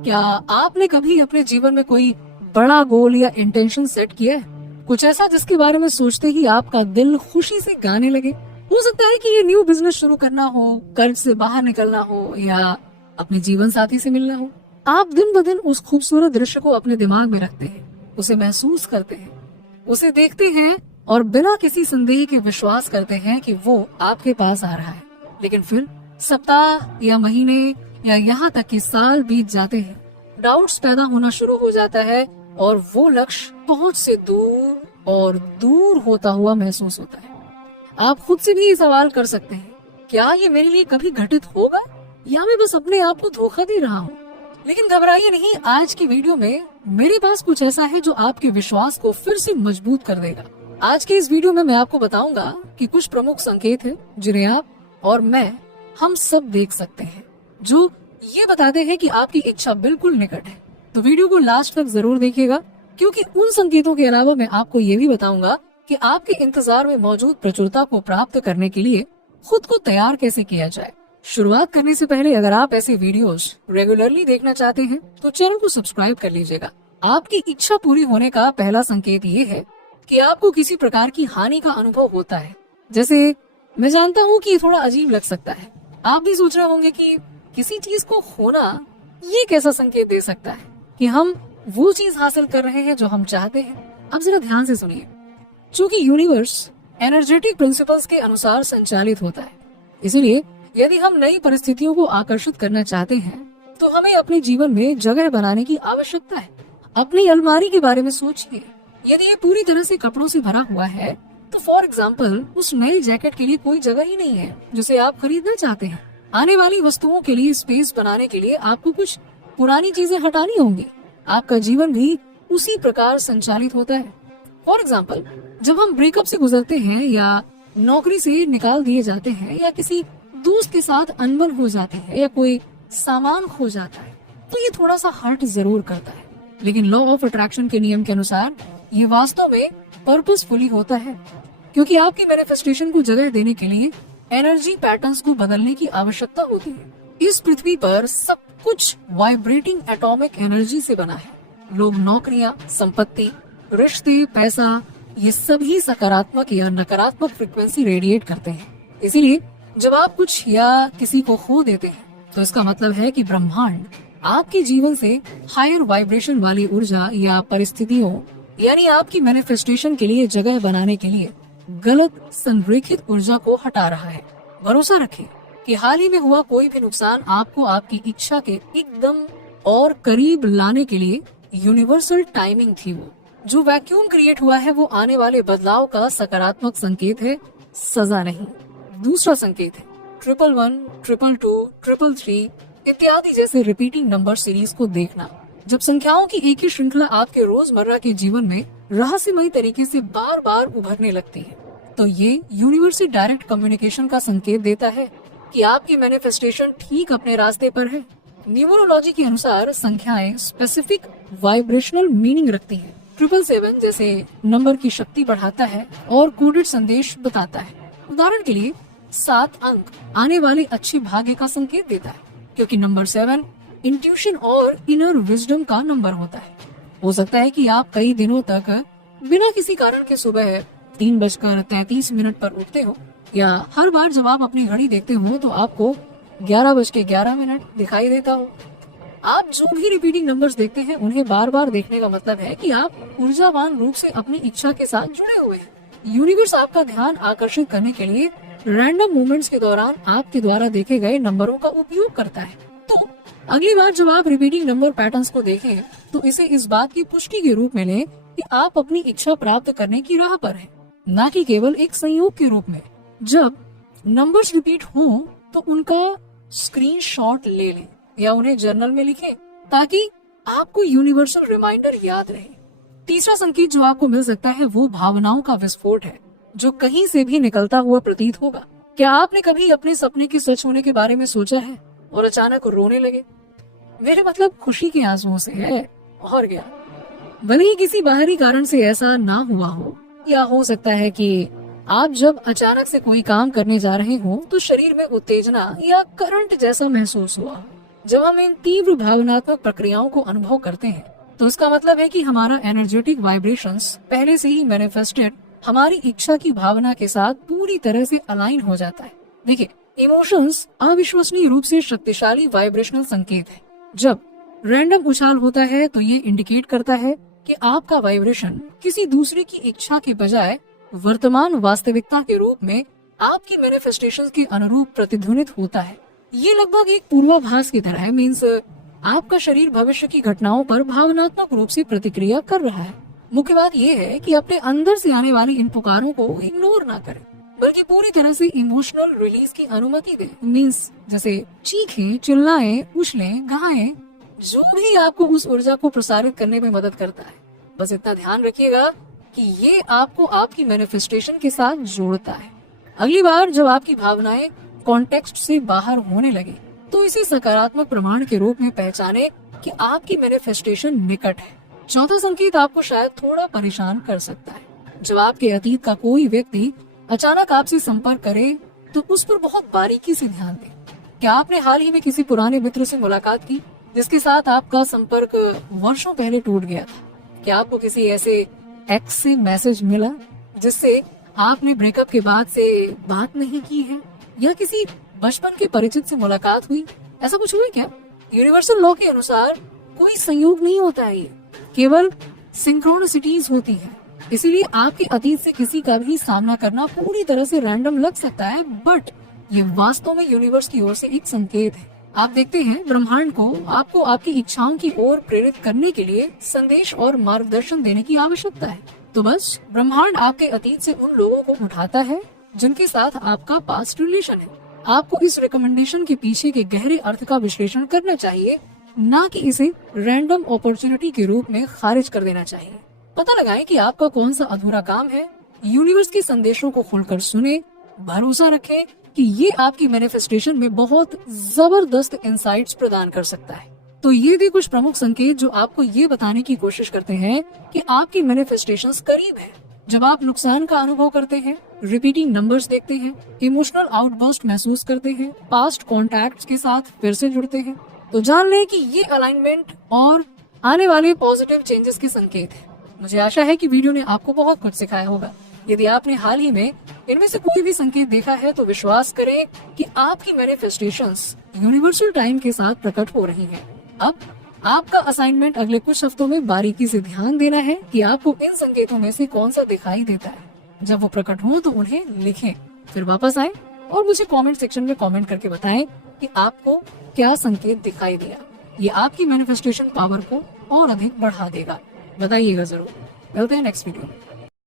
क्या आपने कभी अपने जीवन में कोई बड़ा गोल या इंटेंशन सेट किया है? कुछ ऐसा जिसके बारे में सोचते ही आपका दिल खुशी से गाने लगे। हो सकता है कि ये न्यू बिजनेस शुरू करना हो, कर्ज से बाहर निकलना हो या अपने जीवन साथी से मिलना हो। आप दिन ब दिन उस खूबसूरत दृश्य को अपने दिमाग में रखते हैं, उसे महसूस करते हैं, उसे देखते हैं और बिना किसी संदेह के विश्वास करते हैं कि वो आपके पास आ रहा है। लेकिन फिर सप्ताह या महीने या यहाँ तक कि साल बीत जाते हैं, डाउट्स पैदा होना शुरू हो जाता है और वो लक्ष्य पहुंच से दूर और दूर होता हुआ महसूस होता है। आप खुद से भी ये सवाल कर सकते हैं, क्या ये मेरे लिए कभी घटित होगा या मैं बस अपने आप को धोखा दे रहा हूँ? लेकिन घबराइए नहीं, आज की वीडियो में मेरे पास कुछ ऐसा है जो आपके विश्वास को फिर से मजबूत कर देगा। आज के इस वीडियो में मैं आपको बताऊंगा कि कुछ प्रमुख संकेत हैं जिन्हें आप और मैं, हम सब देख सकते हैं, जो ये बताते हैं कि आपकी इच्छा बिल्कुल निकट है। तो वीडियो को लास्ट तक जरूर देखिएगा, क्योंकि उन संकेतों के अलावा मैं आपको ये भी बताऊंगा कि आपके इंतजार में मौजूद प्रचुरता को प्राप्त करने के लिए खुद को तैयार कैसे किया जाए। शुरुआत करने से पहले अगर आप ऐसे वीडियोस रेगुलरली देखना चाहते हैं तो चैनल को सब्सक्राइब कर लीजिएगा। आपकी इच्छा पूरी होने का पहला संकेत ये है कि आपको किसी प्रकार की हानि का अनुभव होता है। जैसे मैं जानता हूँ कि ये थोड़ा अजीब लग सकता है, आप भी सोच रहे होंगे कि किसी चीज को खोना ये कैसा संकेत दे सकता है कि हम वो चीज हासिल कर रहे हैं जो हम चाहते हैं। अब जरा ध्यान से सुनिए। चूंकि यूनिवर्स एनर्जेटिक प्रिंसिपल्स के अनुसार संचालित होता है, इसलिए यदि हम नई परिस्थितियों को आकर्षित करना चाहते हैं तो हमें अपने जीवन में जगह बनाने की आवश्यकता है। अपनी अलमारी के बारे में सोचिए। यदि ये पूरी तरह से कपड़ों से भरा हुआ है तो फॉर एग्जाम्पल उस नए जैकेट के लिए कोई जगह ही नहीं है जिसे आप खरीदना चाहते हैं। आने वाली वस्तुओं के लिए स्पेस बनाने के लिए आपको कुछ पुरानी चीजें हटानी होंगी। आपका जीवन भी उसी प्रकार संचालित होता है। फॉर एग्जाम्पल जब हम ब्रेकअप से गुजरते हैं या नौकरी से निकाल दिए जाते हैं या किसी दोस्त के साथ अनबन हो जाते हैं या कोई सामान खो जाता है तो ये थोड़ा सा हर्ट जरूर करता है। लेकिन लॉ ऑफ अट्रैक्शन के नियम के अनुसार ये वास्तव में पर्पसफुली होता है, क्योंकि आपकी मैनिफेस्टेशन को जगह देने के लिए एनर्जी पैटर्न्स को बदलने की आवश्यकता होती है। इस पृथ्वी पर सब कुछ वाइब्रेटिंग एटॉमिक एनर्जी से बना है। लोग नौकरियां, संपत्ति, रिश्ते, पैसा, ये सभी सकारात्मक या नकारात्मक फ्रिक्वेंसी रेडिएट करते हैं। इसीलिए जब आप कुछ या किसी को खो देते हैं तो इसका मतलब है कि ब्रह्मांड आपके जीवन से हायर वाइब्रेशन वाली ऊर्जा या परिस्थितियों यानी आपकी मैनिफेस्टेशन के लिए जगह बनाने के लिए गलत संरेखित ऊर्जा को हटा रहा है। भरोसा रखें कि हाल ही में हुआ कोई भी नुकसान आपको आपकी इच्छा के एकदम और करीब लाने के लिए यूनिवर्सल टाइमिंग थी। वो जो वैक्यूम क्रिएट हुआ है वो आने वाले बदलाव का सकारात्मक संकेत है, सजा नहीं। दूसरा संकेत है 111, 222, 333 इत्यादि जैसे रिपीटिंग नंबर सीरीज को देखना। जब संख्याओं की एक ही श्रृंखला आपके रोजमर्रा के जीवन में रहस्यमयी तरीके से बार बार उभरने लगती है तो ये यूनिवर्स से डायरेक्ट कम्युनिकेशन का संकेत देता है कि आपकी मैनिफेस्टेशन ठीक अपने रास्ते पर है। न्यूमरोलॉजी के अनुसार संख्याएं स्पेसिफिक वाइब्रेशनल मीनिंग रखती हैं। 777 जैसे नंबर की शक्ति बढ़ाता है और कोडेड संदेश बताता है। उदाहरण के लिए 7 अंक आने वाले अच्छे भाग्य का संकेत देता है, क्योंकि नंबर 7 इंट्यूशन और इनर विजडम का नंबर होता है। हो सकता है कि आप कई दिनों तक बिना किसी कारण के सुबह 3:33 पर उठते हो या हर बार जब आप अपनी घड़ी देखते हो तो आपको 11:11 दिखाई देता हो। आप जो भी रिपीटिंग नंबर्स देखते हैं उन्हें बार बार देखने का मतलब है कि आप ऊर्जावान रूप से अपनी इच्छा के साथ जुड़े हुए हैं। यूनिवर्स आपका ध्यान आकर्षित करने के लिए रैंडम मोमेंट्स के दौरान आपके द्वारा देखे गए नंबरों का उपयोग करता है। तो अगली बार जब आप रिपीटिंग नंबर पैटर्न्स को देखें तो इसे इस बात की पुष्टि के रूप में लें कि आप अपनी इच्छा प्राप्त करने की राह पर हैं, न कि केवल एक संयोग के रूप में। जब नंबर्स रिपीट हों तो उनका स्क्रीनशॉट ले लें या उन्हें जर्नल में लिखें ताकि आपको यूनिवर्सल रिमाइंडर याद रहे। तीसरा संकेत जो आपको मिल सकता है वो भावनाओं का विस्फोट है, जो कहीं से भी निकलता हुआ प्रतीत होगा। क्या आपने कभी अपने सपने के सच होने के बारे में सोचा है और अचानक रोने लगे? मेरे मतलब खुशी के आंसुओं से है, और क्या। भले ही किसी बाहरी कारण से ऐसा ना हुआ हो, या हो सकता है कि आप जब अचानक से कोई काम करने जा रहे हो तो शरीर में उत्तेजना या करंट जैसा महसूस हुआ। जब हम इन तीव्र भावनात्मक प्रक्रियाओं को अनुभव करते हैं तो इसका मतलब है कि हमारा एनर्जेटिक वाइब्रेशंस पहले से ही मैनिफेस्टेड हमारी इच्छा की भावना के साथ पूरी तरह से अलाइन हो जाता है। देखिए, इमोशंस अविश्वसनीय रूप से शक्तिशाली वाइब्रेशनल संकेत है। जब रैंडम उछाल होता है तो ये इंडिकेट करता है कि आपका वाइब्रेशन किसी दूसरे की इच्छा के बजाय वर्तमान वास्तविकता के रूप में आपकी मैनिफेस्टेशन के अनुरूप प्रतिध्वनित होता है। ये लगभग एक पूर्वाभास की तरह है। मीन्स आपका शरीर भविष्य की घटनाओं पर भावनात्मक रूप से प्रतिक्रिया कर रहा है। मुख्य बात यह है कि अपने अंदर से आने वाली इन पुकारों को इग्नोर ना करें, बल्कि पूरी तरह से इमोशनल रिलीज की अनुमति दें। मीन्स जैसे चीखें, चिल्लाएं, उछलें, गाएं, जो भी आपको उस ऊर्जा को प्रसारित करने में मदद करता है। बस इतना ध्यान रखिएगा कि ये आपको आपकी मैनिफेस्टेशन के साथ जोड़ता है। अगली बार जब आपकी भावनाएं कॉन्टेक्स्ट से बाहर होने लगे तो इसे सकारात्मक प्रमाण के रूप में पहचाने कि आपकी मैनिफेस्टेशन निकट है। चौथा संकेत आपको शायद थोड़ा परेशान कर सकता है। जब आपके अतीत का कोई व्यक्ति अचानक आपसे संपर्क करे तो उस पर बहुत बारीकी से ध्यान दें। क्या आपने हाल ही में किसी पुराने मित्र से मुलाकात की जिसके साथ आपका संपर्क वर्षों पहले टूट गया था? क्या आपको किसी ऐसे एक्स से मैसेज मिला जिससे आपने ब्रेकअप के बाद से बात नहीं की है, या किसी बचपन के परिचित से मुलाकात हुई? ऐसा कुछ हुआ क्या? यूनिवर्सल लॉ के अनुसार कोई संयोग नहीं होता है, ये केवल सिंक्रोनिसिटीज होती है। इसीलिए आपके अतीत से किसी का भी सामना करना पूरी तरह से रैंडम लग सकता है, बट ये वास्तव में यूनिवर्स की ओर से एक संकेत है। आप देखते हैं, ब्रह्मांड को आपको आपकी इच्छाओं की ओर प्रेरित करने के लिए संदेश और मार्गदर्शन देने की आवश्यकता है। तो बस ब्रह्मांड आपके अतीत से उन लोगों को उठाता है जिनके साथ आपका पास्ट रिलेशन है। आपको इस रिकमेंडेशन के पीछे के गहरे अर्थ का विश्लेषण करना चाहिए, ना कि इसे रैंडम अपॉर्चुनिटी के रूप में खारिज कर देना चाहिए। पता लगाएं कि आपका कौन सा अधूरा काम है। यूनिवर्स के संदेशों को खुलकर सुने, भरोसा रखें कि ये आपकी मैनिफेस्टेशन में बहुत जबरदस्त इंसाइट्स प्रदान कर सकता है। तो ये भी कुछ प्रमुख संकेत जो आपको ये बताने की कोशिश करते हैं कि आपकी मैनिफेस्टेशंस करीब है। जब आप नुकसान का अनुभव करते हैं, रिपीटिंग नंबर्स देखते हैं, इमोशनल आउटबर्स्ट महसूस करते हैं, पास्ट कॉन्टैक्ट्स के साथ फिर से जुड़ते हैं, तो जान लें कि ये अलाइनमेंट और आने वाले पॉजिटिव चेंजेस के संकेत है। मुझे आशा है कि वीडियो ने आपको बहुत कुछ सिखाया होगा। यदि आपने हाल ही में इनमें से कोई भी संकेत देखा है तो विश्वास करें कि आपकी मैनिफेस्टेशंस यूनिवर्सल टाइम के साथ प्रकट हो रही हैं। अब आपका असाइनमेंट अगले कुछ हफ्तों में बारीकी से ध्यान देना है कि आपको इन संकेतों में से कौन सा दिखाई देता है। जब वो प्रकट हो तो उन्हें लिखें, फिर वापस आएं और मुझे कमेंट सेक्शन में कमेंट करके बताएं कि आपको क्या संकेत दिखाई दिया। ये आपकी मैनिफेस्टेशन पावर को और अधिक बढ़ा देगा। बताइएगा जरूर। मिलते हैं नेक्स्ट वीडियो में।